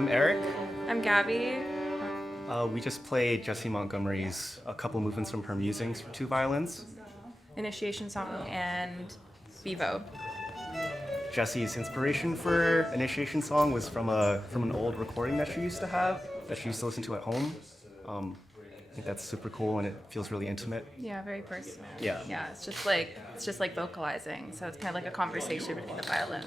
I'm Eric. I'm Gabby. We just played Jessie Montgomery's a couple movements from her Musings for Two Violins. Initiation song and Vivo. Jessie's inspiration for initiation song was from an old recording that she used to have, that she used to listen to at home. I think that's super cool and it feels really intimate. Yeah, very personal. Yeah. Yeah, it's just like vocalizing. So it's kind of like a conversation between the violins.